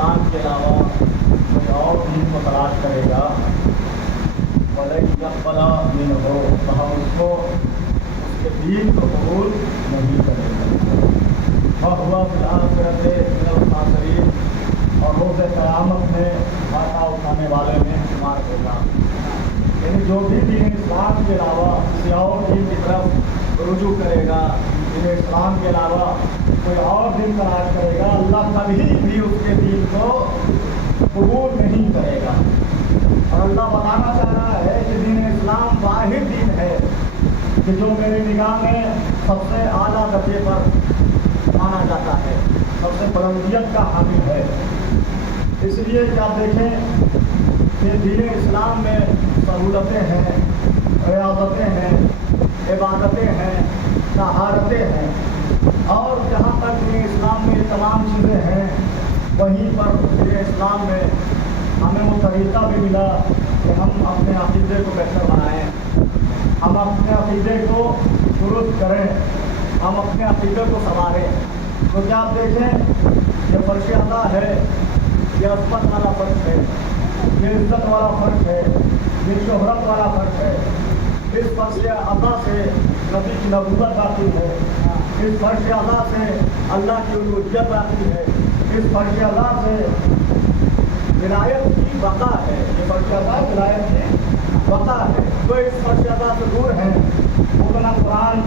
इस्लाम के अलावा कोई और दीन को तलाश करेगा वला दीन हो तो हम उसको उसके दीन को कबूल नहीं करेंगे। और हुआ फिलहाल शरीर और रोज़ क़यामत में घाटा उठाने वाले में शुमार होगा। यानी जो भी दीन इस्लाम के अलावा किसी और दीन की तरफ रुजू करेगा, दीन इस्लाम के अलावा कोई और दीन तलाश करेगा, अल्लाह कभी भी उसके दीन को कबूल नहीं करेगा। और अल्लाह बताना चाह रहा है कि दीन इस्लाम वाहिद दीन है कि जो मेरी निगाह में सबसे आला दर्जे पर माना जाता है, सबसे बुलंदियत का हामिल है। इसलिए कि आप देखें कि दीन इस्लाम में सहूलतें हैं, रियासतें हैं, इबादतें हैं, तहारतें हैं, और जहाँ तक दीन इस्लाम में तमाम चीज़ें हैं, वहीं पर दीन इस्लाम में हमें वो तरीक़ा भी मिला कि हम अपने अक़ीदे को बेहतर बनाएं, हम अपने अक़ीदे को दुरुस्त करें, हम अपने अक़ीदे को संवारें। तो क्या आप देखें, ये फ़र्श अदा है, ये अस्मत वाला फ़र्श है, ये इज़्ज़त वाला फ़र्श है, ये शोहरत वाला फ़र्श है। इस फ़र्श अदा से नबी की नबूवत आती है, इस फ़र्श अदा से अल्लाह की उलूहियत आती है, इस फ़र्श अदा से विलायत की बका है। ये फ़र्श अदा विलायत की बका है। तो इस फ़र्श अदा से दूर हैं वो तो ना कुरान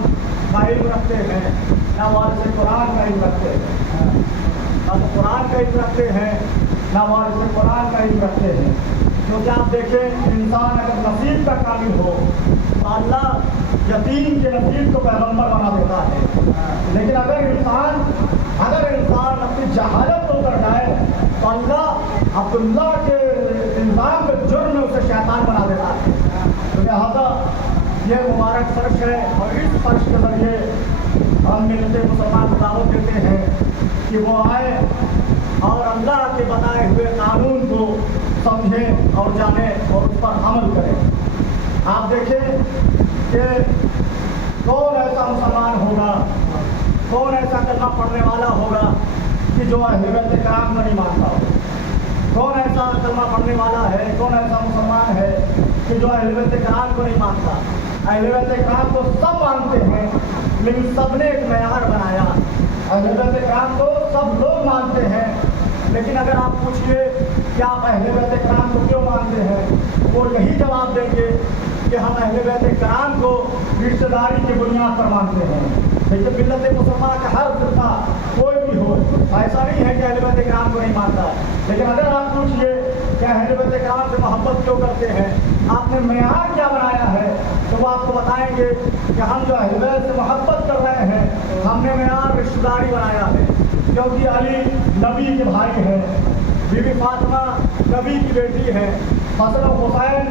का इल्म रखते हैं, ना वारिस कुरान का इल्म रखते हैं, ना तो कुरान का इल्म रखते हैं, ना वारिस कुरान का इल्म रखते हैं। क्योंकि आप देखें, इंसान अगर नसीब का कामिल हो तो अल्लाह यतीम के नसीब को पैगंबर बना देता है। लेकिन अगर इंसान अपनी जहालत को कर जाए तो अल्लाह अब्दुल्ला के इंसान के जुर्म में उसे शैतान बना देता है। तो लिहाजा ये मुबारक फ़र्श है, और इस फ़र्श के ज़रिए हम मिलते मुसलमान को दावत देते हैं कि वो आए और अल्लाह के बताए हुए कानून को समझें और जानें और उस पर अमल करें। आप देखें कि कौन ऐसा मुसलमान होगा, कौन ऐसा कलमा पढ़ने वाला होगा कि जो अहले बैत किराम को नहीं मानता हो। कौन ऐसा कलमा पढ़ने वाला है, कौन ऐसा मुसलमान है कि जो अहले बैत किराम को नहीं मानता। अहले बैत किराम को सब मानते हैं, लेकिन सब ने एक मेयार बनाया। अहले बैत किराम को सब लोग मानते हैं, लेकिन अगर आप पूछिए कि आप अहले बैत किराम को क्यों मानते हैं, वो यही जवाब देंगे कि हम अहले बैत किराम को रिश्तेदारी की बुनियाद पर मानते हैं। लेकिन मिल्लत मुसलमान का हर फिरका कोई भी हो, ऐसा नहीं है कि अहले बैत किराम को नहीं मानता। लेकिन अगर आप पूछिए कि अहले बैत किराम से मोहब्बत क्यों करते हैं, आपने मेयार क्या बनाया है, तो वो आपको बताएंगे कि हम जो अहले बैत से मोहब्बत कर रहे हैं, हमने मेयार रिश्तेदारी बनाया है। क्योंकि अली नबी के भाई हैं, बीबी फातिमा नबी की बेटी है, हसन और हुसैन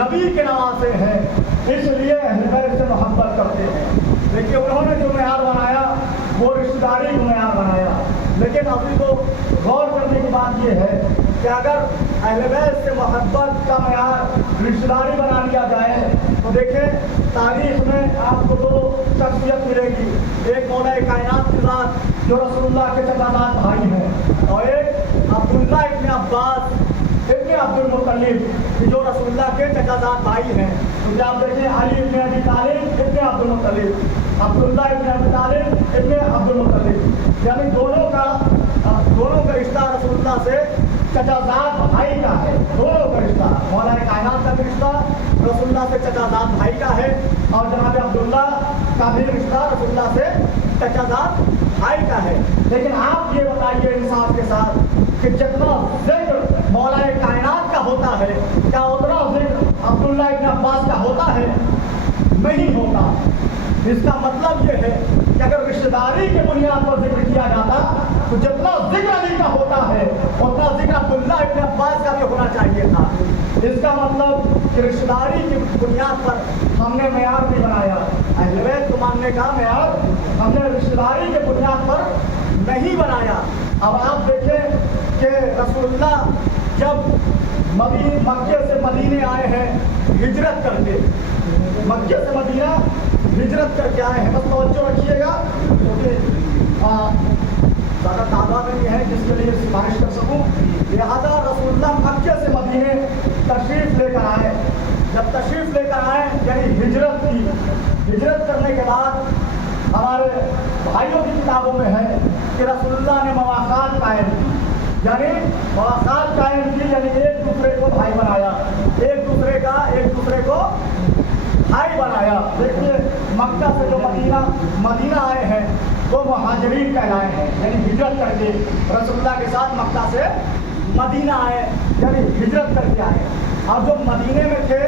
नबी के नवासे हैं, इसलिए अहले बैत से मोहब्बत करते हैं। देखिए, उन्होंने जो मेयार बनाया वो रिश्तेदारी को मेयार बनाया। लेकिन अभी तो गौर करने की बात यह है कि अगर अहले बैत से मोहब्बत का मेयार रिश्तेदारी बना लिया जाए तो देखें, तारीख में आपको दो शख्सियत मिलेगी। एक मौला कायनात की ज़ात जो रसूलुल्लाह के चचाजाद भाई हैं, और एक अब्दुल्ला इब्न अब्बास इब्न अब्दुल मुत्तलिब जो रसूलुल्लाह के चचाजाद भाई हैं। तो क्या आप देखें, अली इब्न अबी तालिब इब्न अब्दुल मुत्तलिब, अब्दुल्ला इब्न अबी तालिब इब्न अब्दुल मुत्तलिब, यानी दोनों का रिश्ता रसूलुल्लाह से चचाजाद भाई का है। दोनों का रिश्ता, मौला कायनात का भी रिश्ता रसूलुल्लाह से चचाजाद भाई का है, और जनाब अब्दुल्ला का भी रिश्ता रसूलुल्लाह से चचाजाद भाई का है। लेकिन आप ये बताइए इंसाफ के साथ कि जितना जिक्र मौला कायनात का होता है, क्या उतना जिक्र अब्दुल्ला इब्न अब्बास का होता है? नहीं होता। इसका मतलब ये है कि अगर रिश्तेदारी के बुनियाद पर जिक्र किया जाता तो जितना जिक्र अली का होता है उतना जिक्र अब्दुल्ला इब्न अब्बास का भी होना चाहिए था। इसका मतलब कि रिश्तेदारी की बुनियाद पर हमने मेयार नहीं बनाया, अहले बैत को मानने का मेयार हमने रिश्तेदारी के बुनियाद पर नहीं बनाया। अब आप देखें कि रसूलुल्लाह जब मक्के से मदीने आए हैं हिजरत करके, मक्के से मदीना हिजरत करके आए हैं, बस तवज्जो रखिएगा क्योंकि ज़्यादा तादाद में है जिसके लिए सिफारिश कर सकूँ। लिहाजा रसूलुल्लाह मक्के से मदीने तशरीफ़ लेकर आए। जब तशरीफ़ लेकर आए यानी हिजरत की, हिजरत करने के बाद हमारे भाइयों की किताबों में है कि रसूलुल्लाह ने मवाक़ात कायम की, यानी मवाक़ात कायम की, यानी एक दूसरे को भाई बनाया, एक दूसरे को भाई बनाया। देखिए मक्का से जो मदीना आए हैं वो मुहाजिरीन कहलाए हैं, यानी हिजरत करके रसूलुल्लाह के साथ मक्का से मदीना आए, यानी हिजरत करके आए। और जो मदीने में थे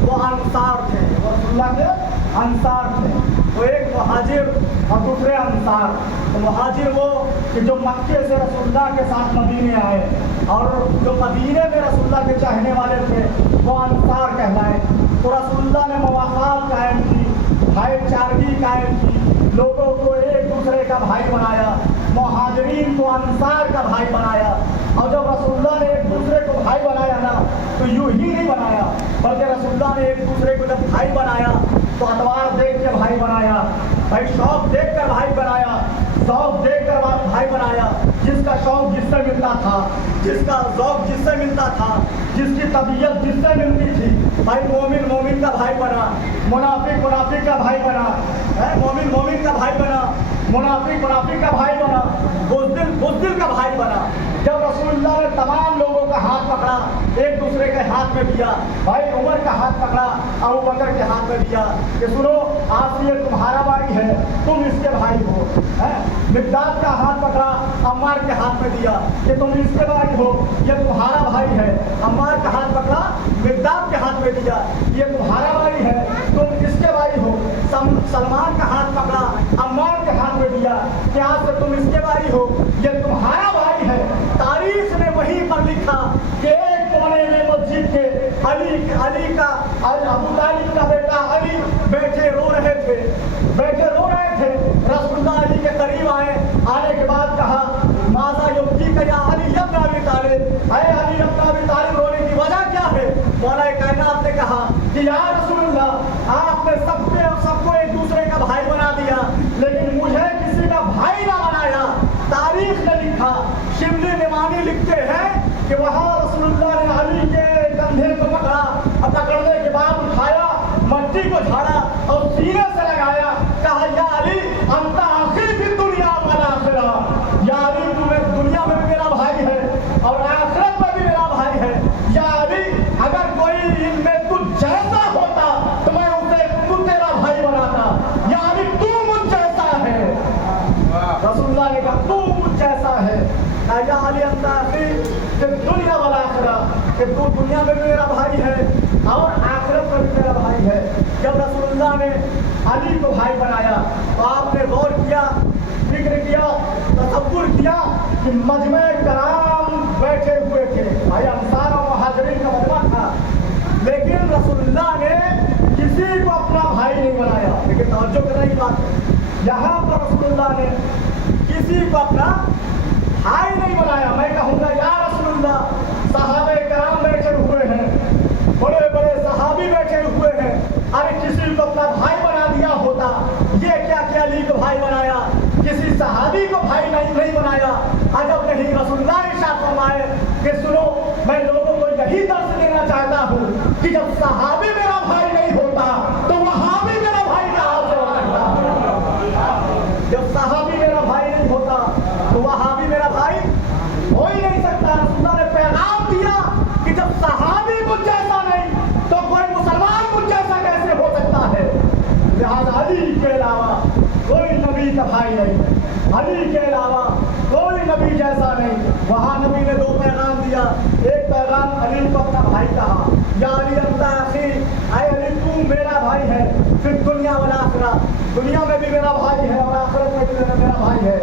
वो अंसार थे, वो रसूलुल्लाह के अंसार थे। वो एक मुहाजिर और दूसरे अंसार। तो मुहाजिर वो कि जो मक्के से रसूलुल्लाह के साथ मदीने आए, और जो मदीने में रसूलुल्लाह के चाहने वाले थे वो अंसार कहलाए। तो रसूलुल्लाह ने मवाक़ात कायम की, भाईचारगी कायम की, लोगों को एक दूसरे का भाई बनाया, मुहाजिरीन को अंसार का भाई बनाया। और जब रसूलुल्लाह ने एक दूसरे को भाई बनाया ना, तो यूं ही नहीं बनाया, बल्कि रसूलुल्लाह ने एक दूसरे को जब भाई बनाया तो अतवार देख के भाई बनाया, भाई शौक देख कर भाई बनाया, शौक देख कर भाई बनाया। जिसका शौक जिससे मिलता था, जिसका ज़ौक़ जिससे मिलता था, जिसकी तबीयत जिससे मिलती थी, भाई मोमिन मोमिन का भाई बना, मुनाफिक मुनाफिक का भाई बना, मोमिन मोमिन का भाई बना, मुनाफिक मुनाफिक का भाई बना, बुज़दिल बुज़दिल का भाई बना। जब रसूलुल्लाह ने तमाम लोगों का हाथ पकड़ा, एक दूसरे के हाथ में दिया, भाई उमर का हाथ पकड़ा, अबू बकर के हाथ में दिया कि सुनो आज ये तुम्हारा भाई है, तुम इसके भाई हो। मिक़दाद का हाथ पकड़ा, अम्मार के हाथ में दिया कि तुम इसके भाई हो, ये तुम्हारा भाई है। अम्मार का हाथ पकड़ा, मिक़दाद के हाथ में दिया, ये तुम्हारा भाई है, तुम इसके भाई हो। सलमान का हाथ पकड़ा, अम्मार के हाथ में दिया कि आज से तुम इसके भाई हो, ये तुम्हारा भाई है। तारीख ने वहीं पर लिखा कि एक कोने में मस्जिद के अली का अबू तालिब का बेटा अली बैठे रो रहे थे। रसूलुल्लाह अली के करीब आने के बाद कहा माज़ा युब्कीका या अली इब्न अबी तालिब, अरे अली इब्न अबी तालिब रोने की वजह क्या है? मौला कायनात ने कहा कि या रसूलुल्लाह आपने सबको एक दूसरे का भाई बना दिया, लेकिन मुझे किसी का भाई ना बनाया। तारीख ने लिखा, शिबली निमानी लिखते हैं कि वहाँ रसूलुल्लाह ने अली के कंधे को पकड़ा और पकड़ने के बाद उठाया, मट्टी को झाड़ा और सीने से लगाया, कहा या अली अंता आखिर भी दुनिया वाला आखिरा, या अली तुम्हें दुनिया में भी मेरा भाई है और आखिरत में भी मेरा भाई है। या अली अगर कोई इनमें तुझ जैसा होता तो मैं उसे तू तेरा भाई बनाता। या अली तू मुझ जैसा है। रसूलुल्लाह ने कहा तू मुझ जैसा है। या अली अंता आखिर दुनिया वाला आखिरा, कि तू दुनिया में भी मेरा भाई है और आखिरत में भी मेरा भाई है। जब रसूलुल्लाह ने अली को भाई बनाया तो आपने गौर किया, फिक्र किया, तसव्वुर किया कि मजमे कराम बैठे हुए थे, भाई अंसार और मुहाजिरीन का मजमा था, लेकिन रसूलुल्लाह ने किसी को अपना भाई नहीं बनाया। लेकिन तवज्जो करने की बात है, यहाँ पर रसूलुल्लाह ने किसी को अपना भाई नहीं बनाया। मैं कहूँगा या रसूलुल्लाह सहाबे कराम बैठे हुए हैं, बड़े बड़े सहाबी बैठे हुए हैं, अरे किसी को अपना भाई बना दिया होता। ये क्या क्या अली को भाई बनाया, किसी सहाबी को भाई नहीं बनाया। अजब नहीं, रसूलुल्लाह इरशाद फरमाए कि सुनो मैं लोगों को यही दर्श देना चाहता हूँ कि जब सहाबी मेरा भाई नहीं होता तो वहाबी मेरा भाई कहाँ से हो सकता? जब सहाबी मेरा भाई नहीं होता तो वहाबी मेरा भाई हो ही नहीं सकता। रसूलुल्लाह ने पैगाम दिया कि जब सहाबी मुझ जैसा नहीं तो कोई मुसलमान मुझ जैसा कैसे हो सकता है। लिहाजा अली के अलावा कोई नबी का भाई नहीं, अली के अलावा कोई नबी जैसा नहीं। वहाँ नबी ने दो पैगाम दिया। एक पैगाम अली को अपना भाई कहा, या अली अंता अखी, ऐ अली तू मेरा भाई है, फिर दुनिया वाला आखिरा, दुनिया में भी मेरा भाई है और आखिरत में भी मेरा भाई है।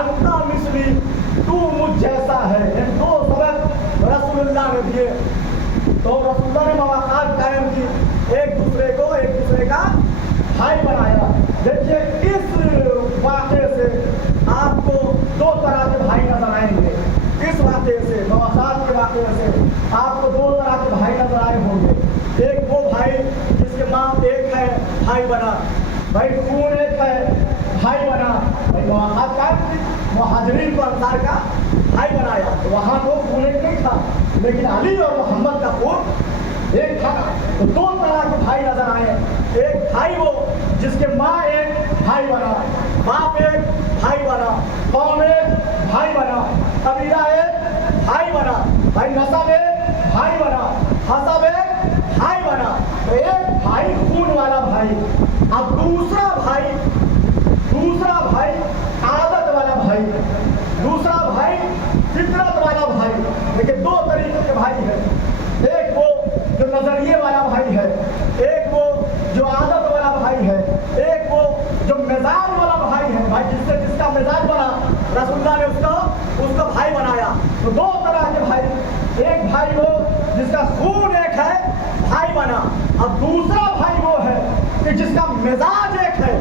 अंता मिसली, तू मुझ जैसा है। इन दो सबक रसूलुल्लाह ने दिए। तो रसूलुल्लाह ने मवाक़ात कायम की, एक दूसरे का भाई बनाया। देखिए इस वाक़े से आपको दो तरह के भाई नजर आएंगे। इस वाक़े से, मवाक़ात के वाक़े से आपको दो तरह के भाई नजर आए होंगे। एक वो भाई जिसके माँ एक है, भाई बना, भाई खून एक है, भाई बना, भाई मवाक़ात कायम की। मुहाजिरीन को अंसार का भाई बनाया। तो वहाँ तो खून एक नहीं था, लेकिन अली और मोहम्मद का खून एक था। तो दो तरह के भाई नजर आए। एक भाई वो जिसके माँ एक भाई बना, बाप एक भाई बना, कौम एक भाई बना, कबीला एक भाई बना, भाई नस्ब एक भाई बना, हसब एक भाई बना। तो एक भाई खून वाला भाई, अब दूसरा भाई आदत वाला भाई, दूसरा भाई फितरत वाला भाई। लेकिन दो तरीके के भाई है, एक वो जो नजरिए वाला भाई है, एक वो जो आदत वाला भाई है, एक वो जो मिजाज वाला भाई है। भाई जिससे जिसका मिजाज बना रसूलुल्लाह ने उसको भाई बनाया। तो दो तरह के भाई, एक भाई वो जिसका खून एक है भाई बना, अब दूसरा भाई वो है कि जिसका मिजाज एक है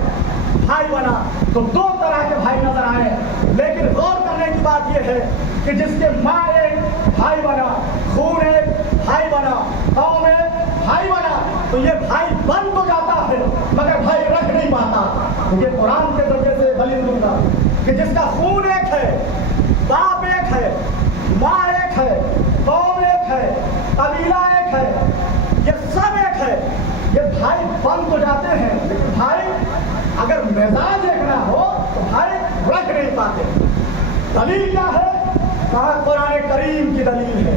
भाई बना। तो दो तरह के भाई नजर आए। लेकिन गौर करने की बात यह है कि जिसके माँ एक भाई बना, खून एक भाई बना, कौम एक भाई बना, तो ये भाई बन तो जाता है मगर भाई रख नहीं पाता। तो ये कुरान के जरिए से दलील दूंगा कि जिसका खून एक है, बाप एक है, माँ एक है, कौम एक है, कबीला एक है, ये सब एक है, ये भाई बन तो जाते हैं। लेकिन भाई अगर मिजाज एक ना हो तो भाई रख नहीं पाते। दलील क्या है? कहा कुरान करीम की दलील है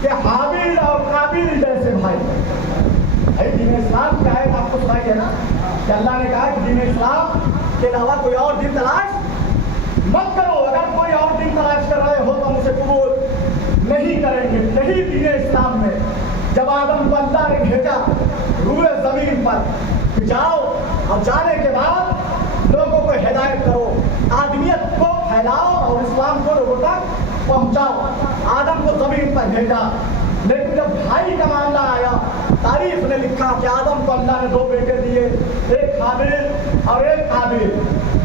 कि हाबिल और काबिल जैसे भाई। दीन इस्लाम क्या है आपको सुनाई है ना कि अल्लाह ने कहा कि दीन इस्लाम के अलावा कोई और दिन तलाश मत करो। अगर कोई और दिन तलाश कर रहे हो तो मुझे कबूल नहीं करेंगे। यही दीन इस्लाम में जब आदम को अल्लाह ने भेजा रूए जमीन पर कि जाओ और जाने के बाद लोगों को हिदायत करो, आदमियत को फैलाओ और इस्लाम को लोगों तक पहुंचाओ। आदम को जमीन पर भेजा। लेकिन जब भाई का मामला आया, तारीख ने लिखा कि आदम को अल्लाह ने दो बेटे दिए, एक हाबिल और एक काबिल,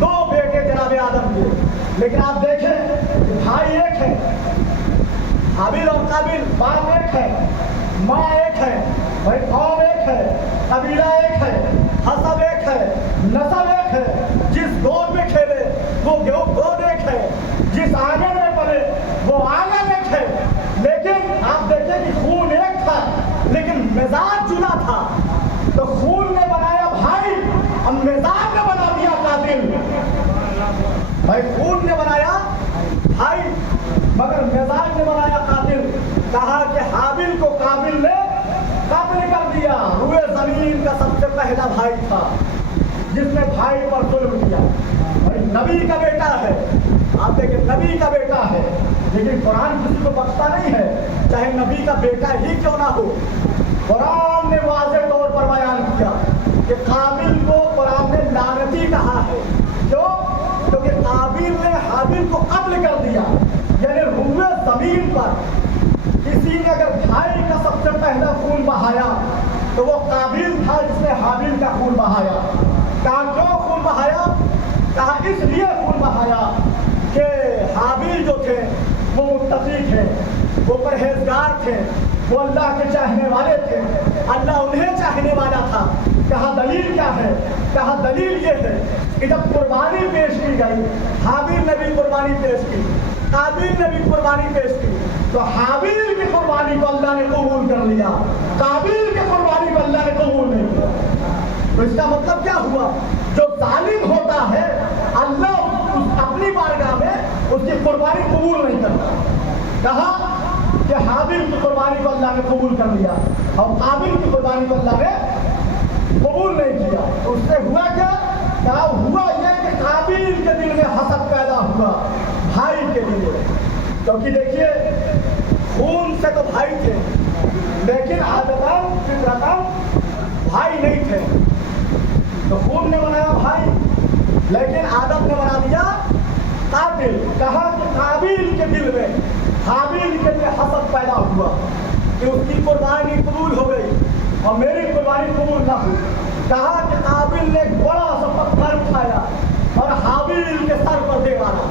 दो बेटे जनाब आदम के। लेकिन आप देखें कि भाई एक है, हाबिल और काबिल, बाप एक है, माँ एक है, भाई कौम एक है, कबीला एक है, हसब एक है, नस्ब एक है। जिस गोद में खेले वो गोद एक है, जिस आंगन में पले वो आंगन एक है। लेकिन आप देखें कि खून एक था लेकिन मिजाज जुदा था। तो खून ने बनाया भाई और मिजाज ने बना दिया कातिल। भाई खून ने बनाया भाई मगर मिजाज ने बनाया कातिल। कहा कि हाबिल को काबिल ने कत्ल कर दिया। रूए जमीन का सबसे पहला भाई था जिसने भाई पर जुल्म किया। भाई नबी का बेटा है, आप देखें नबी का बेटा है, लेकिन कुरान किसी को बख्शता नहीं है, चाहे नबी का बेटा ही क्यों ना हो। कुरान ने वाज़ेह तौर पर बयान किया कि काबिल को कुरान ने लानती कहा है। क्यों? क्योंकि काबिल ने हाबिल को कत्ल कर दिया। यानी रूए जमीन पर किसी ने अगर भाई का सबसे पहला खून बहाया तो वो काबिल था जिसने हाबिल का खून बहाया। कहा क्यों खून बहाया? कहा इसलिए खून बहाया कि हाबिल जो थे वो मुत्तकी थे, वो परहेजगार थे, वो अल्लाह के चाहने वाले थे, अल्लाह उन्हें चाहने वाला था। कहा दलील क्या है? कहा दलील ये है कि जब कुर्बानी पेश की गई, हाबिल ने भी कुर्बानी पेश की, काबिल ने भी कुर्बानी पेश की, तो हाबिल की कुर्बानी को अल्लाह ने कबूल कर लिया, काबिल की कुर्बानी को अल्लाह ने कबूल नहीं किया। तो इसका मतलब क्या हुआ? जो जालिम होता है अल्लाह अपनी बारगाह में उसकी कुर्बानी कबूल नहीं करता। कहा कि हाबिल की कुर्बानी को अल्लाह ने कबूल कर लिया और काबिल की कुर्बानी को अल्लाह ने कबूल नहीं किया। तो उससे हुआ क्या? कहा हुआ यह कि काबिल के दिल में हसद पैदा हुआ भाई के लिए। क्योंकि देखिए खून से तो भाई थे लेकिन आदतन फितरतन भाई नहीं थे। तो खून ने बनाया भाई लेकिन आदत ने बना दिया काबिल। कहा कि काबिल के दिल में हाबिल के लिए हसद पैदा हुआ कि उसकी कुर्बानी कबूल हो गई और मेरी कुर्बानी कबूल ना हुई। कहा कि काबिल ने एक बड़ा सा पत्थर उठाया और हाबिल के सर पर दे मारा।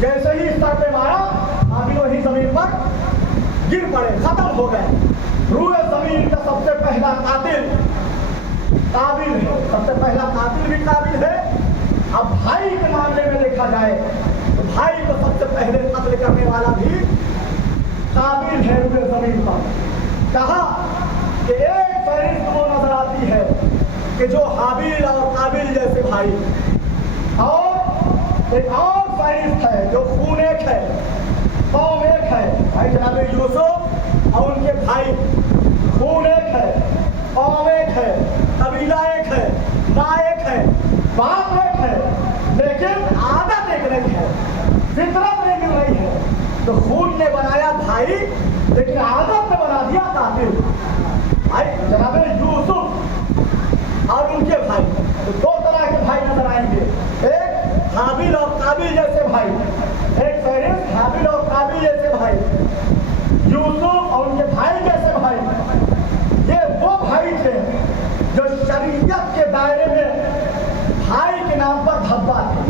जैसे ही सर पे मारा हाबिल वही जमीन पर गिर पड़े, खत्म हो गए। रूए जमीन का सबसे पहला कातिल काबिल है, सबसे पहला कातिल भी काबिल है अब भाई के मामले में देखा जाए तो भाई को सबसे पहले कत्ल करने वाला भी काबिल है रुए जमीन पर। कहा कि एक फहरिस्त वो नजर आती है कि जो हाबिल और काबिल जैसे भाई, और एक और फहरिस्त है जो खून एक है, कौम एक है। भाई जनाब यूसुफ और उनके भाई खून एक है, कौम एक है, कबीला एक है, माँ एक है, बाप एक है, लेकिन आदत एक नहीं है, फितरत नहीं मिल रही है। तो खून ने बनाया भाई लेकिन आदत ने बना दिया कातिल। भाई जनाब यूसुफ और उनके भाई, तो दो तरह के भाई नजर आएंगे, एक हाबिल और काबिल जैसे भाई, एक फहरिस्त हाबिल और काबिल जैसे भाई, यूसुफ और उनके भाई जैसे भाई। ये वो भाई थे जो शरीयत के दायरे में भाई के नाम पर धब्बा थे।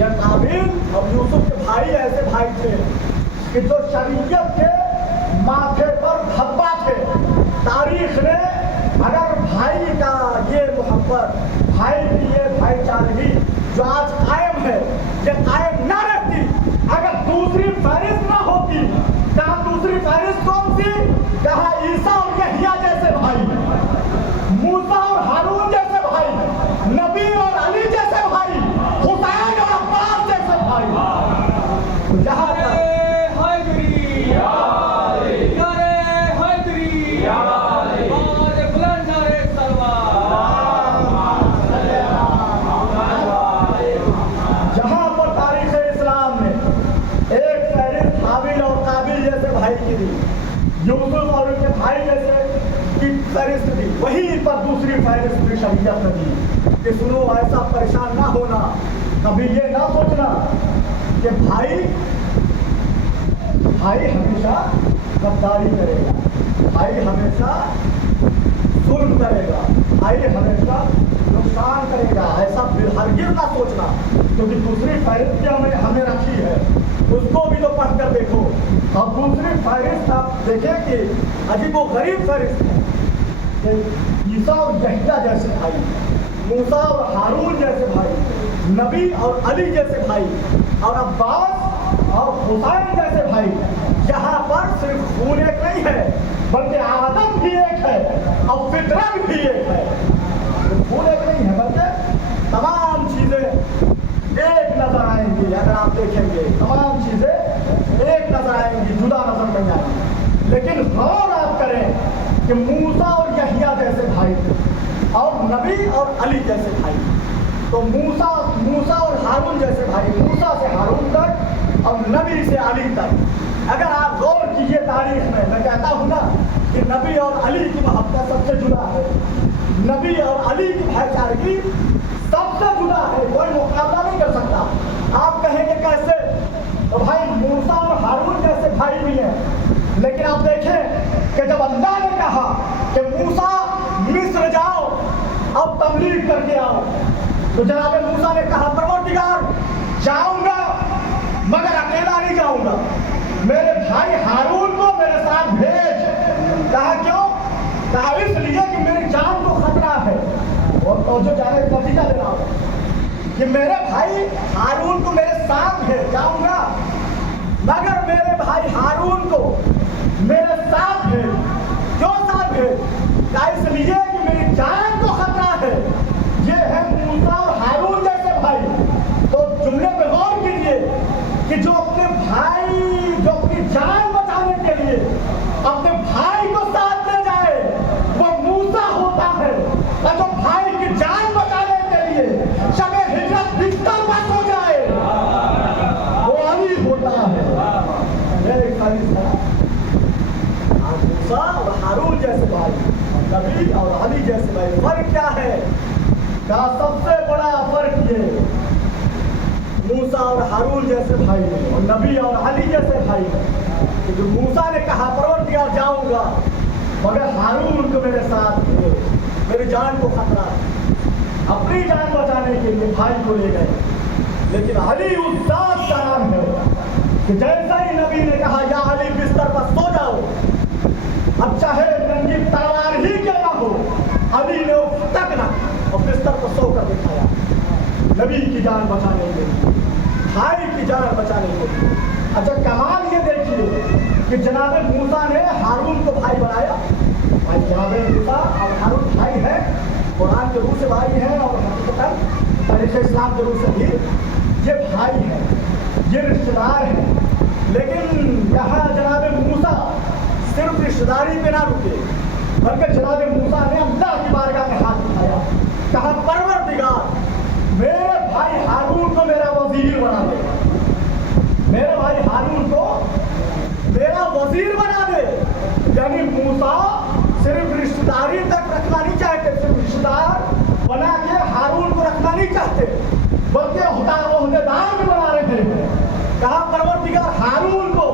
यह काबिल और यूसुफ के भाई ऐसे भाई थे कि जो शरीयत के माथे पर धब्बा थे। तारीख ने अगर भाई का ये मोहब्बत, भाई की ये भाईचारगी जो आज कायम है, ये कायम ना रहती अगर दूसरी फहरिस्त ना होती। कहा दूसरी फहरिस्त कौन सी? कहा ईसा और यहिया जैसे भाई, मूसा और हारून जैसे भाई, नबी और अली जैसे भाई, हुसैन और अब्बास जैसे भाई। जहाँ यूसुफ और उनके भाई जैसे की फहरिस्त दी, वहीं पर दूसरी फहरिस्त भी शरीयत ने दी कि सुनो ऐसा परेशान ना होना, कभी ये ना सोचना कि भाई हमेशा गद्दारी करेगा, भाई हमेशा जुल्म करेगा, भाई हमेशा नुकसान करेगा, ऐसा हरगिज़ ना सोचना। क्योंकि दूसरी फहरिस्त जो हमें रखी है उसको भी तो पढ़ कर देखो। अब दूसरी फहरिस्त आप देखें कि अजीब वो गरीब फहरिस्त है, ईसा और यहिया जैसे भाई, मूसा और हारून जैसे भाई, नबी और अली जैसे भाई, और अब्बास और हुसैन जैसे भाई। यहाँ पर सिर्फ खून एक नहीं है बल्कि आदत भी एक है और फितरत भी एक है। खून एक नहीं है बल्कि तमाम चीजें एक नजर आएंगी। अगर आप देखेंगे तमाम चीजें एक नजर आएंगी, जुदा नजर नहीं आएंगी। लेकिन गौर आप करें कि मूसा और यहिया जैसे भाई और नबी और अली जैसे भाई, तो मूसा और हारून जैसे भाई, मूसा से हारून तक और नबी से अली तक। अगर आप गौर कीजिए तारीख में, मैं कहता हूँ ना कि नबी और अली की मोहब्बत सबसे जुदा है, नबी और अली की भाईचारगी सबसे जुदा है, कोई मुकाबला नहीं कर सकता। आप कहेंगे कैसे? तो भाई मूसा और हारून जैसे भाई भी हैं, लेकिन आप देखें कि जब अल्लाह ने कहा कि मूसा मिस्र जाओ अब तबलीग करके आओ, तो जनाब मूसा ने कहा परवरदिगार जाऊंगा मगर अकेला नहीं जाऊंगा, मेरे भाई हारून को मेरे साथ भेज। कहा क्यों? कहा इसलिए कि मेरी जान को खतरा है। और जो जाने नतीजा दे रहा हूं कि मेरे भाई हारून को मेरे साथ भेज, जाऊंगा मगर मेरे भाई हारून को मेरे साथ भेज। क्यों साथ भेज? कहा इसलिए कि मेरी जान को खतरा है। ये है मूसा और हारून जैसे भाई। तो जुमले पे गौर कीजिए कि जो अपने भाई, जो अपनी जान बचाने के लिए अपने भाई को साथ ले जाए वो मूसा होता है, और जो भाई की जान बचाने के लिए शबे हिजरत बिस्तर पर हो जाए वो अली होता है। मूसा और हारून जैसे भाई, नबी और अली जैसे भाई, फर्क क्या है? का सबसे बड़ा फर्क ये मूसा और हारून जैसे भाई और नबी और अली जैसे भाई कि जो मूसा ने कहा परवरदिगार जाऊंगा मगर हारून को मेरे साथ थे, मेरी जान को खतरा है। अपनी जान बचाने के लिए भाई को ले गए। लेकिन अली उस जात का नाम है कि जैसा ही नबी ने कहा या अली बिस्तर पर सो जाओ, अब चाहे नंगी तलवार ही क्यों ना हो, अली ने वो तक ना और बिस्तर पर सोकर दिखाया। नबी की जान बचाने के लिए, भाई की जान बचाने के लिए। अच्छा कमाल ये देखिए कि जनाब मूसा ने हारून को भाई बनाया। भाई जनाब मूसा और हारून भाई है, कुरान के रूह से भाई हैं और हकीकतन तारीख़ इस्लाम के रूह से भी ये भाई हैं, ये रिश्तेदार हैं। लेकिन यहाँ जनाब मूसा सिर्फ रिश्तेदारी पे ना रुके, बल्कि जनाब मूसा ने अल्लाह की बारगाह में हाथ उठाया, कहा परवरदिगार मेरे भाई हारून को मेरा वजीर बना दे, मेरे भाई हारून को मेरा वजीर बना दे। यानी मूसा सिर्फ रिश्तेदारी तक रखना नहीं चाहते, सिर्फ रिश्तेदार बना के हारून को रखना नहीं चाहते, बल्कि ओहदेदार भी बना रहे हैं। कहा परवरदिगार हारून को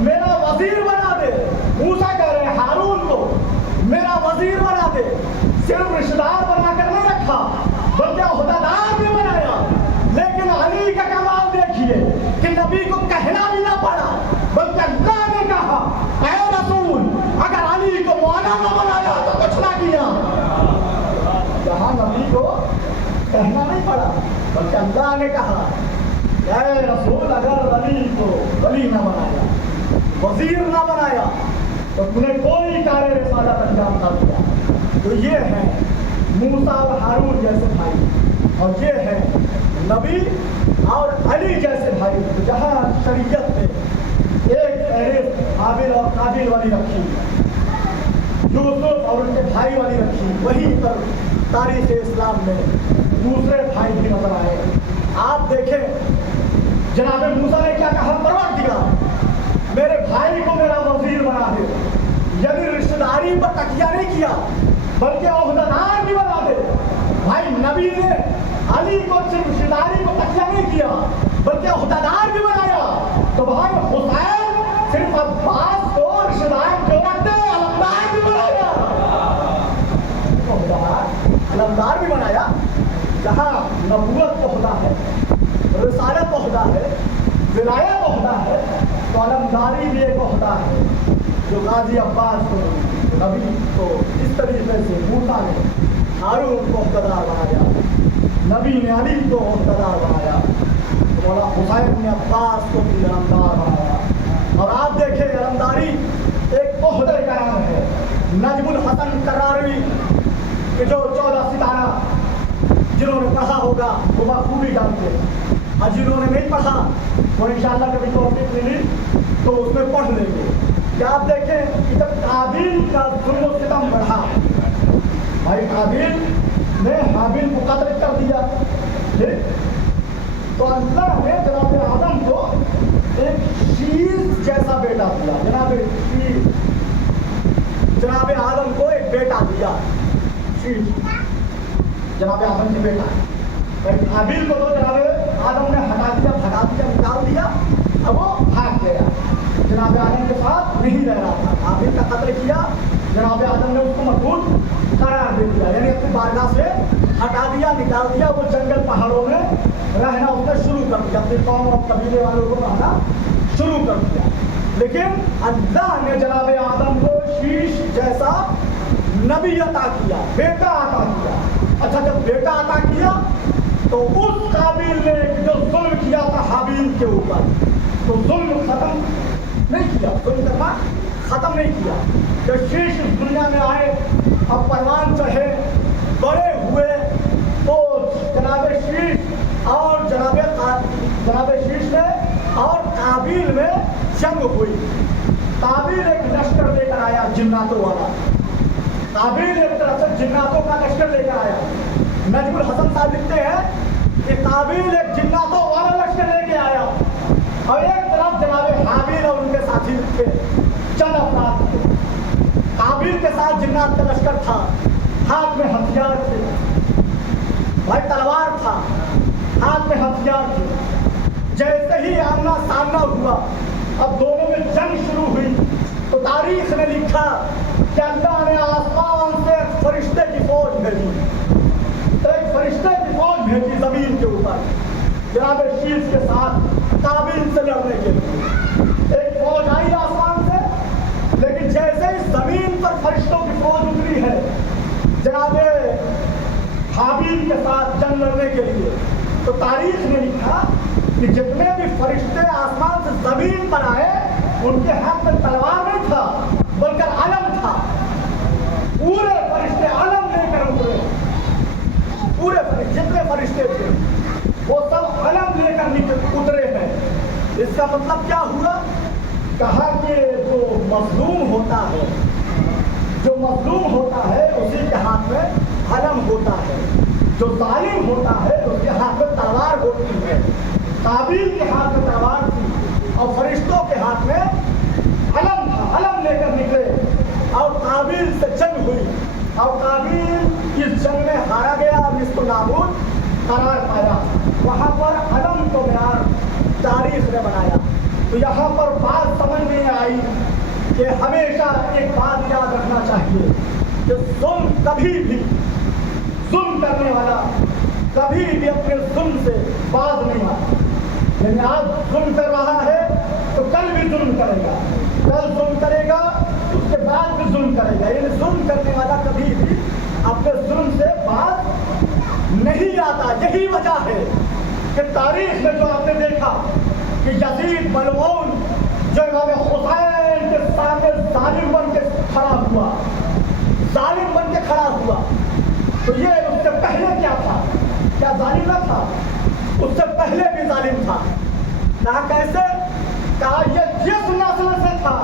मेरा वजीर बना दे। मूसा कह रहे हैं हारून को मेरा वजीर बना दे। सिर्फ रिश्तेदार बनाकर नहीं रखा, बल्कि ओहदेदार भी बनाया। लेकिन अली का कमाल देखिए कि नबी को कहना भी ना पड़ा, बल्कि अल्लाह ने कहा ऐ रसूल अगर अली को मौला ना बनाया तो कुछ ना किया। जहां नबी को कहना नहीं पड़ा, बल्कि अल्लाह ने कहा ऐ रसूल अगर अली को वली ना बनाया, वजीर ना बनाया, तो तुम्हें कोई कार्य रिसालत अंजाम ना दिया। तो ये है मूसा और हारून जैसे भाई, और ये है नबी और अली जैसे भाई। तो जहाँ शरीयत में एक फहरिस्त हाबिल और काबिल वाली रखी, यूसुफ और उनके भाई वाली रखी, वहीं पर तारीख़ इस्लाम में दूसरे भाई भी नजर आए। आप देखें जनाब मूसा ने क्या कहा, परवरदिगार मेरे भाई को मेरा वजीर बना दे। यदि रिश्तेदारी पर तकिया नहीं किया, बल्कि ओहदेदार भी बना दे। भाई नबी ने अली को सिर्फ रिश्तेदारी को तकिया नहीं किया, बल्कि ओहदेदार भी बनाया। तो भाई हुसैन सिर्फ अब्बास को रिश्तेदार क्यों रखते, अलमदार भी बनाया, अलमदार भी बनाया। जहाँ नबूवत ओहदा है, रिसालत ओहदा है, विलायत ओहदा है, तो अलमदारी भी एक ओहदा है। जो गाजी अब्बास को नबी को इस तरीके से मूसा ने हारून को ओहदेदार बनाया, नबी ने अली को ओहदेदार बनाया, तो मौला हुसैन ने अब्बास को भी अलमदार बनाया। और आप देखें अलमदारी एक ओहदे का नाम है। नजमुल हसन करारी के जो 14 सितारा जिन्होंने पढ़ा होगा वो बखूबी जानते हैं, और जिन्होंने नहीं पढ़ा वो इंशाअल्लाह कभी तौफीक मिली तो उसमें पढ़ लेंगे। क्या आप देखें कि जब काबिल का जुल्म सितम बढ़ा, भाई काबिल ने हाबिल को कत्ल कर दिया, तो अल्लाह ने जनाब आदम को एक शीश जैसा बेटा दिया। जनाब आदम को एक बेटा दिया, शीश, जनाब आदम की बेटा। हाबिल को तो जनाब आदम ने हटा दिया, भगा दिया, निकाल दिया, अब वो भाग गया, जनाब आदम के साथ नहीं रह रहा था। हाबिल का कत्ल किया, जनाब आदम ने उसको मखूद करार दे दिया, यानी अपनी बारगाह से हटा दिया, निकाल दिया। वो जंगल पहाड़ों में रहना उसने शुरू कर दिया, अपनी कौम और कबीले वालों को रहना शुरू कर दिया। लेकिन अल्लाह ने जनाब आदम को शीश जैसा नबी अता किया, बेटा अता किया। अच्छा जब बेटा अता किया तो उस काबिल ने जो जुल्म किया था हाबिल के ऊपर, तो जुल्म खत्म नहीं किया, जुल्म करना खत्म नहीं किया। जब शीश इस दुनिया में आए, अब परवान चढ़े, बड़े हुए, तो जनाब शीश और जनाब शीश में और काबिल में जंग हुई। काबिल एक लश्कर लेकर आया जिन्नातों वाला, काबिल एक तरफ से जिन्नातों का लश्कर लेकर आया। नजमुल हसन साहब लिखते हैं कि काबिल एक जिन्नातों वाला लश्कर लेके आया, और एक तरफ जनाब हाबिल और उनके साथी थे, चंद अफराद थे। काबिल के साथ जिन्नात का लश्कर था, हाथ में हथियार थे, भाई तलवार था, हाथ में हथियार थे। जैसे ही आमना सामना हुआ, अब दोनों में जंग शुरू हुई, तो तारीख ने लिखा कि अल्लाह ने आसमान से एक फरिश्ते की फौज भेजी, एक फरिश्ते की फौज भेजी जमीन के ऊपर जनाब शीश के साथ काबिल से लड़ने के लिए। एक फौज आई आसमान से, लेकिन जैसे ही जमीन पर फरिश्तों की फौज उतरी है जनाब हाबिल के साथ जंग लड़ने के लिए, तो तारीख ने लिखा कि जितने भी फरिश्ते आसमान से जमीन पर आए उनके हाथ में तलवार नहीं था बल्कि अलम था। पूरे फरिश्ते अलम लेकर उतरे, पूरे जितने फरिश्ते थे वो सब अलम लेकर उतरे हैं। इसका मतलब क्या हुआ? कहा कि जो मजलूम होता है, जो मजलूम होता है उसी के हाथ में अलम होता है, जो जालिम होता है उसके हाथ में तलवार होती है। काबिल के हाथ में तलवार थी और फरिश्तों के हाथ में अलम था, अलम लेकर निकले और काबिल से जंग हुई और काबिल इस जंग में हारा गया और इसको नाबूद करार पाया। वहाँ पर अलम को बयान तारीख ने बनाया। तो यहाँ पर बात समझ में आई कि हमेशा एक बात याद रखना चाहिए कि जुल्म कभी भी, जुल्म करने वाला कभी भी अपने जुल्म से बाज नहीं आता। यानी आज जुल्म कर रहा है तो कल भी जुल्म करेगा, कल जुल्म करेगा उसके बाद भी जुल्म करेगा। यानी जुल्म करने वाला कभी भी अपने जुल्म से बाज नहीं आता। यही वजह है कि तारीख में जो आपने देखा कि यजीद मलऊन जो इमाम हुसैन के सामने जालिम बन के खड़ा हुआ, जालिम बन के खड़ा हुआ, तो ये उससे पहले क्या था? क्या जालिम न था? उससे पहले भी जालिम था। कहा कैसे? कहा ये जिस नस्ल से था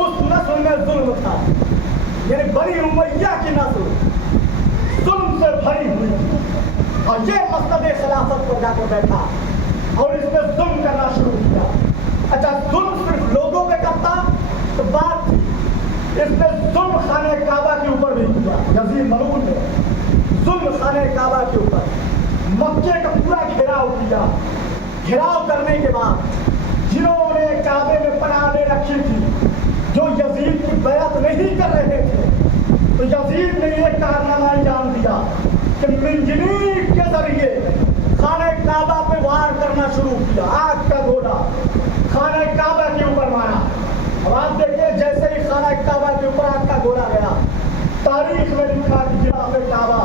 उस नस्ल में जुल्म था। यानी बनी उमैया की नस्ल जुल्म से भरी हुई और ये मसनद खिलाफत पर जाकर बैठा और इसने जुल्म करना शुरू किया। अच्छा, जुल्म सिर्फ लोगों पे करता तो बात थी, इसने जुल्म खाने काबा के ऊपर भी किया। यजीद मलऊन ने जुल्म खाने काबा के ऊपर मक्के का पूरा घेराव किया। घेराव करने के बाद जिन्होंने काबे में पनाह ले रखी थी, जो यजीद की बैअत नहीं कर रहे थे, तो यजीद ने एक कारनामा अंजाम दिया कि मिंजनीक के जरिए खाने काबा पे वार करना शुरू किया। आग का गोला खाने काबा के ऊपर मारा। अब आप देखिए जैसे ही खाने काबा के ऊपर आग का गोला गया, तारीख में लिखा कि गिलाफ काबा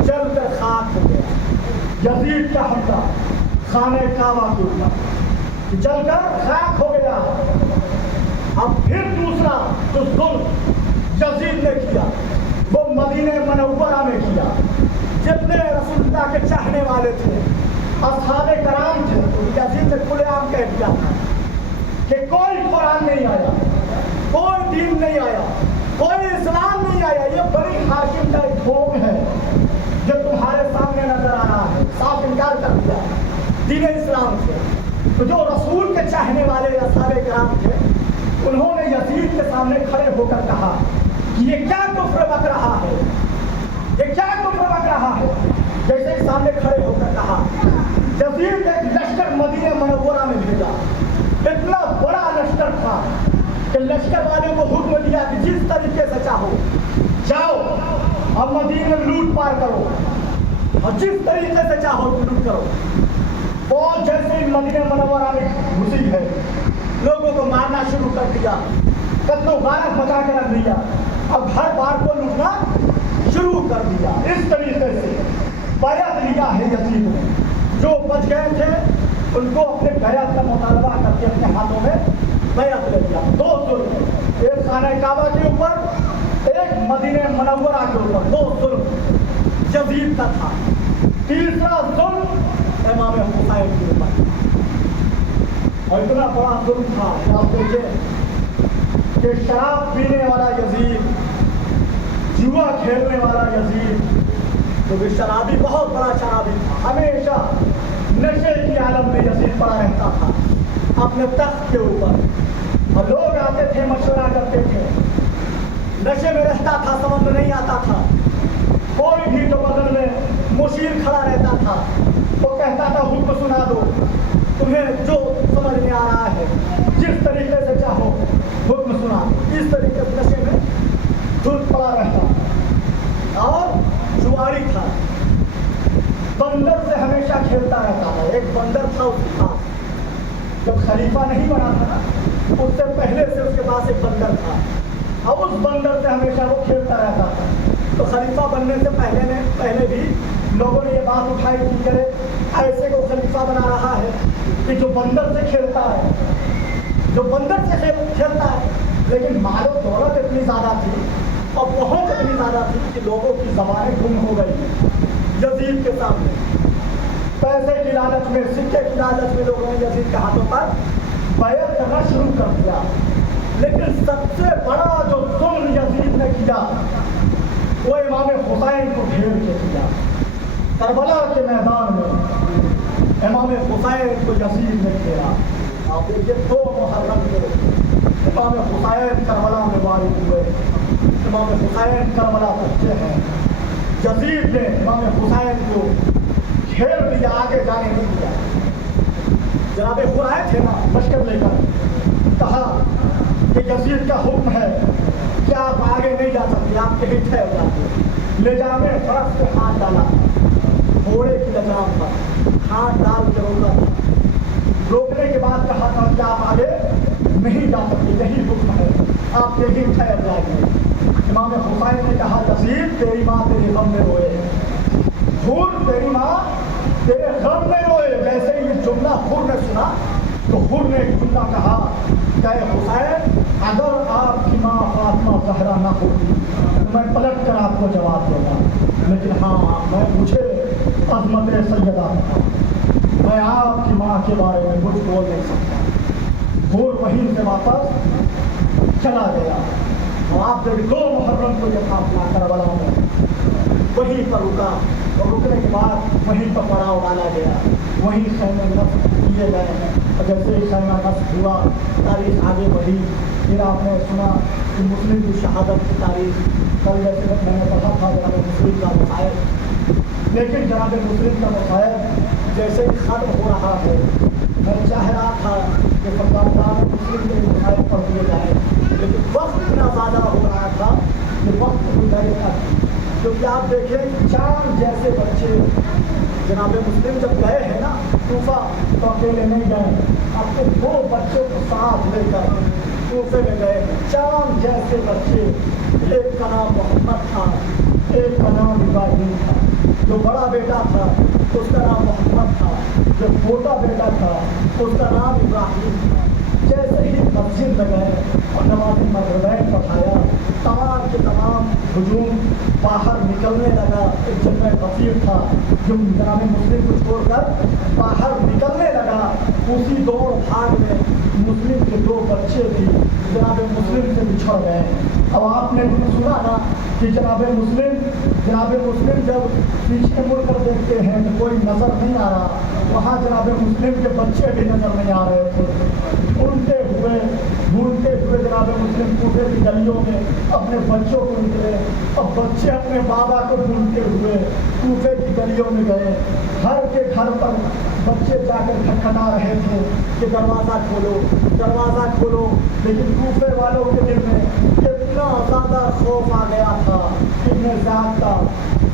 जलकर खाक हो गया। यजीद का हमला खाने काबा के ऊपर जलकर खाक हो गया। अब फिर दूसरा जो जुल्म यजीद ने किया वो मदीने मनव्वरा में किया। जितने रसूलुल्लाह के चाहने वाले थे, असहाबे कराम थे, तो यजीद ने खुलेआम कह दिया था कि कोई कुरान नहीं आया, कोई दीन नहीं आया, कोई इस्लाम नहीं आया, ये बड़ी हाशिम का एक भोग है जो तुम्हारे सामने नजर आ रहा है। साफ इनकार कर दिया दीन इस्लाम से। तो जो रसूल के चाहने वाले असहाबे कराम थे, उन्होंने यजीद के सामने खड़े होकर कहा कि ये क्या कुफ्र बक रहा है, ये क्या कुफ्र बक रहा है। जैसे ही सामने खड़े होकर कहा, यजीद ने एक लश्कर मदीने मनव्वरा में भेजा। इतना बड़ा लश्कर था कि लश्कर वाले को हुक्म दिया कि जिस तरीके से चाहो जाओ अब मदीने में लूट पार करो और जिस तरीके से चाहो लूट करो। और जैसे ही मदीने मनव्वरा में घुसी है, लोगों को मारना शुरू कर दिया, कत्लो गारत बचा के रख दिया, अब घर बार को लूटना शुरू कर दिया। इस तरीके से बैअत लिया है यजीद ने। जो बच गए थे उनको अपने बैअत का मुतालबा करके अपने हाथों में बैअत ले लिया। दो जुल्म, एक खाने काबा के ऊपर, एक मदीने मनव्वरा के ऊपर, दो जुल्म यजीद का था। तीसरा जुल्म इमाम हुसैन के ऊपर। और इतना बड़ा जुल्म था कि आप देखिए कि शराब पीने वाला यजीद, जुआ खेलने वाला यजीद, तो भी शराबी, बहुत बड़ा शराबी था, हमेशा नशे की आलम में यजीद पड़ा रहता था अपने तख्त के ऊपर। और लोग आते थे, मशवरा करते थे, नशे में रहता था, समझ में नहीं आता था। कोई भी जो बगल में मुशीर खड़ा रहता था वो कहता था हुक्म सुना दो, तुम्हें जो समझ में आ रहा है, जिस तरीके से चाहो हुक्म सुना। इस तरीके से नशे में धुल पड़ा रहता। और जुआरी था, बंदर से हमेशा खेलता रहता था। एक बंदर था उसके पास, जब खलीफा नहीं बना था ना, उससे पहले से उसके पास एक बंदर था और उस बंदर से हमेशा वो खेलता रहता था। तो खलीफा बनने से पहले भी लोगों ने ये बात उठाई कि करे ऐसे को खलीफा बना रहा है कि जो बंदर से खेलता है, जो बंदर से खेलता है। लेकिन मालो दौलत इतनी ज़्यादा थी और पहुँच इतनी ज़्यादा थी कि लोगों की ज़बानें गुम हो गई यजीद के सामने। पैसे की लालच में, सिक्के की लालच में लोगों ने यजीद के हाथों पर बैत करना शुरू कर दिया। लेकिन सबसे बड़ा जो जुल्म यजीद ने किया वो इमाम हुसैन को घेर के किया। करबला के मैदान में इमाम हुसैन को यजीद ने घेरा। आप देखिए 2 मुहर्रम को इमाम हुसैन करबला में वारिद हुए। इमाम हुसैन करबला पहुंचे हैं। यजीद ने इमाम हुसैन को घेर लिया, आगे जाने नहीं दिया। जनाब खुराए थे ना लश्कर लेकर, कहा कि यजीद का हुक्म है कि आप आगे नहीं जा सकते, आप यही ठहर जाते। ले जाने फर्श पे हाथ डाला, घोड़े की लगाम पर हाथ डाल के रोका। रोकने के बाद कहा था कि आप आगे नहीं जा सकते, यही हुक्म है, आप यही ठहर जाएंगे। इमाम हुसैन ने कहा यजीद तेरी माँ तेरे गम में रोए, झूठ तेरी माँ तेरे गम में रोए। जैसे ही ये जुमला हुर ने सुना तो हुर ने एक जुमला कहा कि हुसैन अगर आपकी माँ फातिमा ज़हरा ना होती तो मैं पलट कर आपको जवाब दूंगा, लेकिन हाँ मैं मुझे अज़मत सैयदा, मैं आपकी माँ के बारे में कुछ बोल नहीं सकता। हुर वहीं से वापस चला गया। और आप जब 2 मुहर्रम को यह काफिला करबला में वहीं पर रुका और रुकने के बाद वहीं पर पड़ाव डाला गया, वहीं खैमे नस्ब किए गए। और जैसे ही खैमा नस्ब हुआ तारीख आगे बढ़ी। फिर आपने सुना कि मुस्लिम की शहादत की तारीख, कल जैसे मैंने पढ़ा था जनाब मुस्लिम का मसाइब, लेकिन जनाब मुस्लिम का मसाइब जैसे ही ख़त्म हो रहा है, मैं चाह रहा था कि सरकार मुस्लिम के मसाइब पढ़ दिए जाए, लेकिन वक्त इतना ज़्यादा हो रहा था कि वक्त गुजरे तक। क्योंकि आप देखें चांद जैसे बच्चे जनाब मुस्लिम जब गए हैं ना कूफा, तो अकेले नहीं गए, अपने 2 बच्चों को साथ लेकर कूफे में गए। चांद जैसे बच्चे, एक का नाम मोहम्मद था, एक का नाम इब्राहिम था। जो बड़ा बेटा था उसका नाम मोहम्मद था, जो छोटा बेटा था उसका नाम इब्राहिम था। जैसे ही मस्जिद में गए और नमाज़ मगरिब पढ़ाया, तमाम के तमाम हुजूम बाहर निकलने लगा। एक जन्म गफीर था जो जनाब मुस्लिम को छोड़कर बाहर निकलने लगा। उसी दौड़ भाग में मुस्लिम के 2 बच्चे भी जनाब मुस्लिम से बिछड़ गए। अब आपने सुना ना कि जनाब मुस्लिम जब पीछे मुड़ कर देखते हैं तो कोई नज़र नहीं आ रहा, वहाँ जनाब मुस्लिम के बच्चे भी नज़र नहीं आ रहे थे। ढूंढते हुए जनाब मुस्लिम कूफे की गलियों में अपने बच्चों को निकले। अब बच्चे अपने बाबा को ढूंढते हुए कूफे की गलियों में गए। घर के घर पर बच्चे जाकर खटखटा रहे थे कि दरवाज़ा खोलो, दरवाज़ा खोलो। लेकिन कूफे वालों के दिल में इतना ज़्यादा खौफ आ गया था, इतने ज़्यादा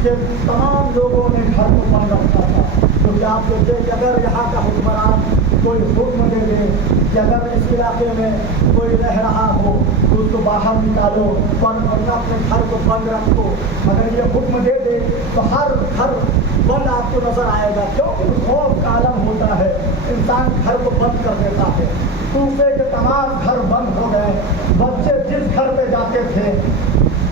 कि तमाम लोगों ने घर को बंद रखा था। क्योंकि आप सोचते कि अगर यहाँ का हुक्मरान कोई हुक्म दे दे कि अगर इस इलाके में कोई रह रहा हो तो उसको बाहर निकालो, वरना अपने घर को बंद रखो। अगर ये हुक्म दे दे तो हर घर बंद आपको नजर आएगा। क्योंकि खौफ का आलम होता है, इंसान घर को बंद कर देता है। कूफे के तमाम घर बंद हो गए। बच्चे जिस घर पे जाते थे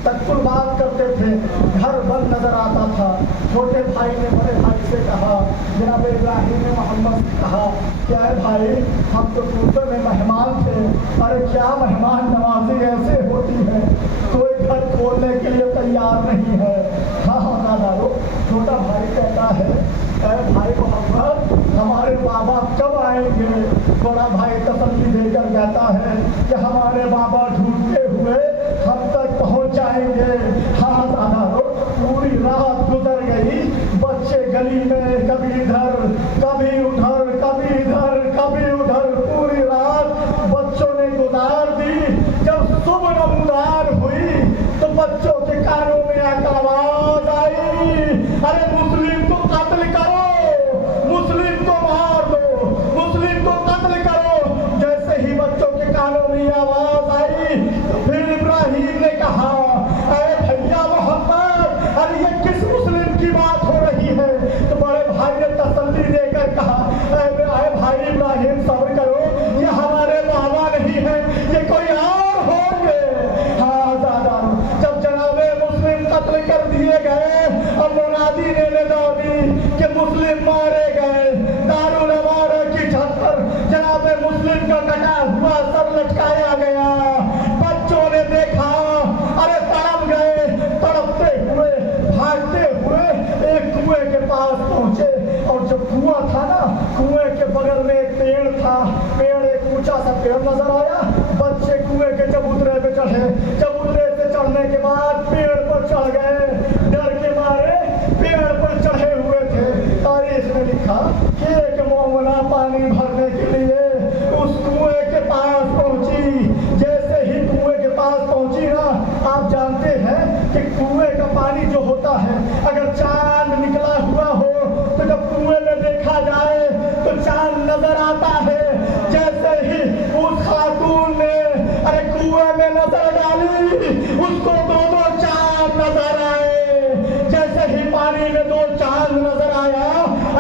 तत्कुल बात करते थे, घर बंद नजर आता था। छोटे भाई ने बड़े भाई से कहा, जनाब इब्राहिम ने मोहम्मद से कहा, क्या है भाई हम तो कूफे में मेहमान थे। अरे क्या मेहमान नवाजी ऐसे होती है, कोई घर खोलने के लिए तैयार नहीं है। हाँ दादा रो छोटा भाई कहता है, अरे भाई मोहम्मद हमारे बाबा कब आएंगे। बड़ा भाई तसल्ली देकर कहता है कि हमारे बाबा ढूंढते हुए हम तक पहुंच जाएंगे। हाँ दादा रो पूरी रात गुजर गई, बच्चे गली में कभी इधर कभी उधर, कभी इधर कभी उधर, पूरी रात बच्चों ने गुजार दी। जब सुबह नमदार हुई तो बच्चों के कानों में आवाज आई, अरे मुस्लिम को कत्ल करो, मुस्लिम को मार दो, मुस्लिम को कत्ल करो। जैसे ही बच्चों के कानों में आवाज आई तो फिर इब्राहिम ने कहा, अरे भैया मोहम्मद, अरे ये किस मुस्लिम की बात हो रही है। مسلم مارے گئے، دارالعمارہ کی چھت پر جناب مسلم کا کٹا ہوا سر لٹکایا گیا۔ بچوں نے دیکھا، ارے تڑپ گئے، تڑپتے ہوئے بھاگتے ہوئے ایک کنویں کے پاس پہنچے، اور جب کنواں تھا نا، کنویں کے بغل میں ایک پیڑ تھا، ایک اونچا سا پیڑ نظر آیا۔ بچے کنویں کے چبوترے پہ چڑھے، چبوترے سے چڑھنے کے بعد پیڑ پر چڑھ گئے، ڈر کے مارے پیڑ پر چڑھے ہوئے تھے۔ تاریخ نے لکھا کہ ایک مومنہ پانی بھرنے کے لیے اس کنویں کے پاس پہنچی۔ جیسے ہی کنویں کے پاس پہنچی نا، آپ جانتے ہیں کہ کنویں کا پانی جو ہوتا ہے، اگر چاند نکلا ہوا ہو تو جب کنویں میں دیکھا جائے تو چاند نظر آتا ہے۔ جیسے ہی اس خاتون نے ارے کنویں میں نظر ڈالی، اس کو دو چاند نظر آئے۔ جیسے ہی پانی میں دو چاند نظر آیا،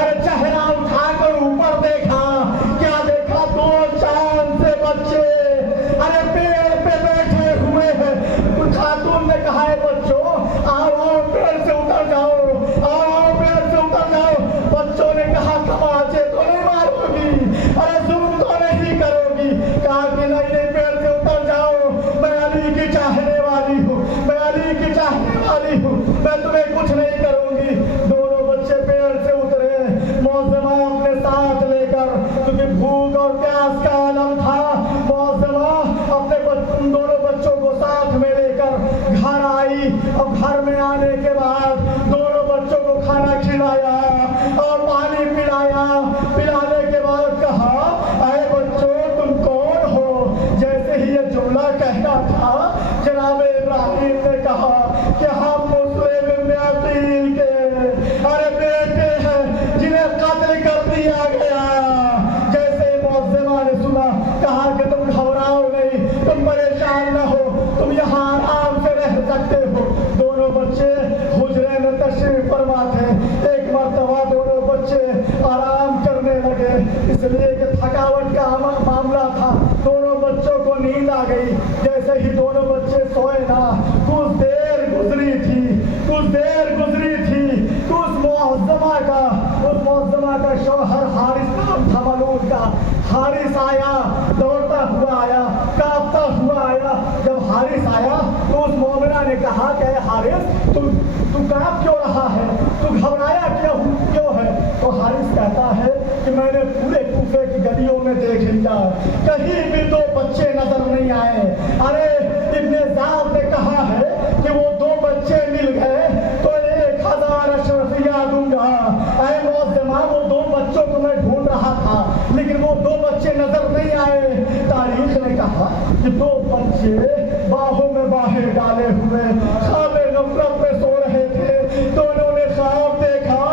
ارے چہرہ اٹھا کر اوپر دیکھا، کیا دیکھا؟ دو چاند سے بچے ارے پیڑ پہ بیٹھے ہوئے ہیں۔ خاتون نے کہا ہے بچوں آؤ پیڑ سے اتر جاؤ، آؤ پیڑ سے اتر جاؤ۔ بچوں نے کہا تماچے تو نہیں مارو گی، ارے ظلم تو نہیں کرو گی؟ کہا کہ نہیں پیڑ سے اتر جاؤ، میں علی کی چاہنے والی ہوں، میں علی کی چاہنے والی ہوں، میں تمہیں کچھ نہیں کروں گی۔ دونوں بچے پیڑ سے اترے، معظمہ اپنے ساتھ لے کر، کیونکہ بھوک اور پیاس کا عالم تھا، معظمہ اپنے دونوں بچوں کو ساتھ میں لے کر گھر آئی۔ اور گھر میں آنے کے بعد دونوں بچوں کو کھانا کھلایا اور پانی پلایا۔ پلانے کے بعد کہا اے بچوں تم کون ہو؟ جیسے ہی یہ جملہ کہنا تھا، جناب ابراہیم نے کہا کہ ہم مسلم ابن عقیل کے ارے بیٹے ہیں جنہیں قتل کر دیا گیا۔ جیسے معظمہ نے سنا، کہا کہ تم گھبراؤ نہیں، تم پریشان نہ ہو، تم یہاں آرام سے رہ سکتے ہو۔ دونوں بچے حجرے میں تشریف فرما تھے۔ ایک مرتبہ دونوں بچے آرام کرنے لگے، اس لیے کہ تھکاوٹ کا معاملہ تھا، دونوں بچوں کو نیند آ گئی۔ جیسے ہی دونوں بچے سوئے نا، کچھ دیر گزری تھی کہ اس معظمہ کا شوہر حارث نام تھا ملعون کا، حارث آیا، دوڑتا ہوا آیا، کانپتا ہوا آیا۔ جب حارث آیا تو اس مومنہ نے کہا کہ اے حارث تو کانپ کیوں رہا ہے، تو گھبرایا کیوں ہے؟ تو حارث کہتا ہے کہ میں نے پورے کوفے کی گلیوں میں دیکھ لیا، کہیں بھی دو بچے نظر نہیں آئے۔ ارے ابن زیاد نے کہا ہے کہ وہ دو بچے مل گئے تو 1000 اشرفیہ دوں گا۔ اے معظمہ وہ دو بچوں کو میں ڈھونڈ رہا تھا لیکن وہ دو بچے نظر نہیں آئے۔ تاریخ نے کہا کہ دو بچے باہوں میں باہر ڈالے ہوئے خواب غفلت میں سو رہے تھے۔ دونوں نے خواب دیکھا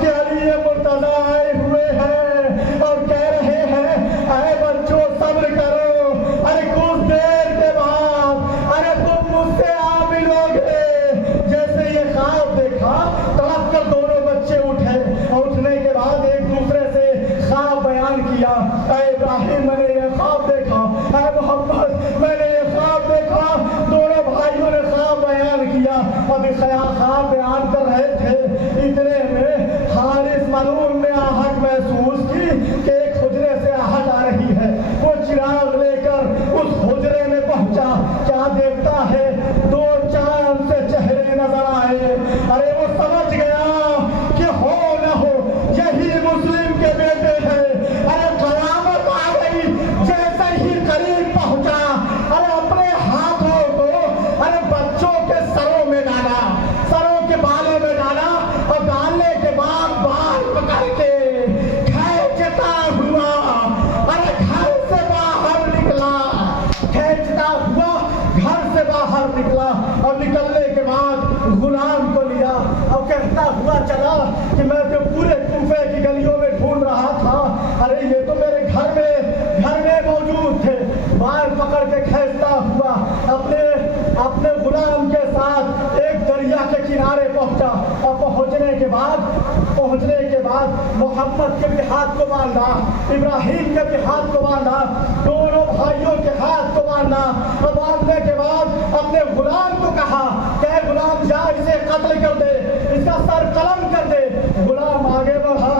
کہ علی مرتضیٰ آئے ہوئے ہیں اور کہہ رہے ہیں اے بچوں صبر کرو، ارے کچھ دیر کے بعد ارے تم مجھ سے آ ملو گے۔ جیسے یہ خواب دیکھا، تڑپ کر دونوں بچے اٹھے اور اٹھنے کے بعد ایک دوسرے سے خواب بیان کیا۔ اے ابراہیم میں نے یہ خواب دیکھا، اے محمد میں نے یہ خواب دیکھا۔ دونوں بھائیوں نے خواب بیان کیا۔ ابھی خواب بیان کر رہے تھے، اتنے میں حارث ملعون نے آہٹ محسوس کی کہ ایک حجرے سے آہٹ آ رہی ہے۔ وہ چراغ لے کر اس حجرے میں پہنچا، کیا دیکھتا ہے؟ دو چاند سے چہرے نظر آئے۔ ارے وہ سمجھ گیا کہ ہو نہ ہو یہی مسلم کے بیٹے ہیں۔ ارے قیامت آ گئی۔ جیسے ہی قریب پہنچا، ارے اپنے ہاتھوں کو ارے بچوں کے سروں میں ڈالا، سروں کے بالوں میں ڈالا اور ڈالنے کے بعد بال پکڑ کے کھینچتا ہوا ارے گھر سے باہر نکلا، کھینچتا ہوا گھر سے باہر نکلا اور نکلنے کے بعد غلام کو لیا اور کہتا ہوا چلا کہ میں تو پورے کوفے کی گلیوں میں ڈھونڈ رہا تھا، ارے یہ تو میرے گھر میں موجود تھے۔ بال پکڑ کے کھینچتا ہوا اپنے غلام کے ساتھ ایک دریا کے کنارے پہنچا اور پہنچنے کے بعد محمد کے بھی ہاتھ کو باندھا، ابراہیم کے بھی ہاتھ کو باندھا، دونوں بھائیوں کے ہاتھ کو باندھا اور باندھنے کے بعد اپنے غلام کو کہا کہ اے غلام جا اسے قتل کر دے، اس کا سر قلم کر دے۔ غلام آگے بڑھا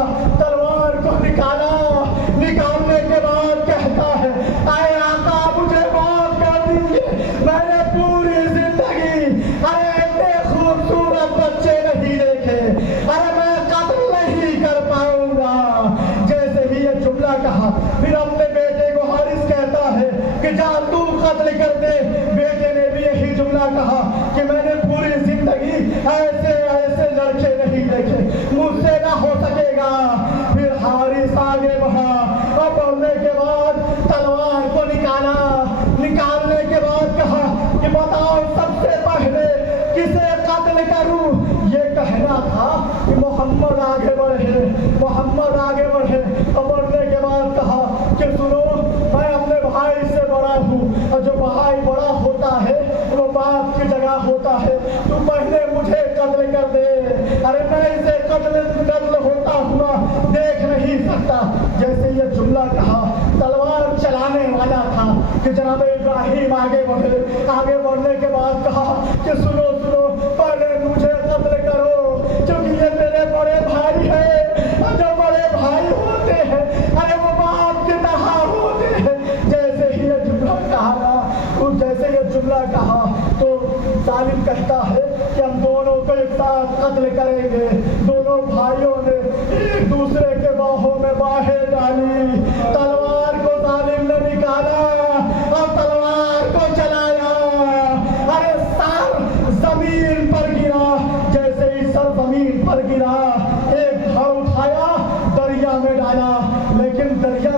قتل کر دے۔ بیٹے نے بھی یہی جملہ کہا کہ میں نے پوری زندگی ایسے ایسے لڑکے نہیں دیکھے، مجھ سے نہ ہو سکے گا۔ پھر حارث آگے بڑھا اور بڑھنے کے بعد تلوار کو نکالنے کے بعد کہا کہ بتاؤ سب سے پہلے کسے قتل کروں؟ یہ کہنا تھا کہ محمد آگے بڑھے، محمد آگے بڑھے، اور بڑھنے کے بعد کہا کہ سنو، میں اپنے بھائی سے بڑا ہوں، اور جو بھائی بڑا ہوتا ہے وہ باپ کی جگہ ہوتا ہے، تو پہلے مجھے قتل کر دے، ارے میں اسے قتل ہوتا ہوا دیکھ نہیں سکتا۔ جیسے یہ جملہ کہا، تلوار چلانے والا تھا کہ جناب ابراہیم آگے بڑھے۔ آگے بڑھنے کے بعد کہا کہ سنو سنو، پہلے مجھے قتل کرو، کیونکہ یہ میرے بڑے بھائی ہیں، اور جو بڑے بھائی ہوتے ہیں ارے وہ باپ کی طرح ہوتے ہیں۔ جیسے ہی یہ جملہ کہا، جیسے یہ جملہ کہا تو ظالم کہتا ہے کہ ہم دونوں کو ایک ساتھ قتل کریں گے۔ دونوں بھائیوں نے ایک دوسرے کے باہوں میں باہیں ڈالی، تلوار کو ظالم نے نکالا اور تلوار کو چلایا، ارے سر زمین پر گرا۔ جیسے ہی سر زمین پر گرا، ایک گھر اٹھایا دریا میں ڈالا، لیکن دریا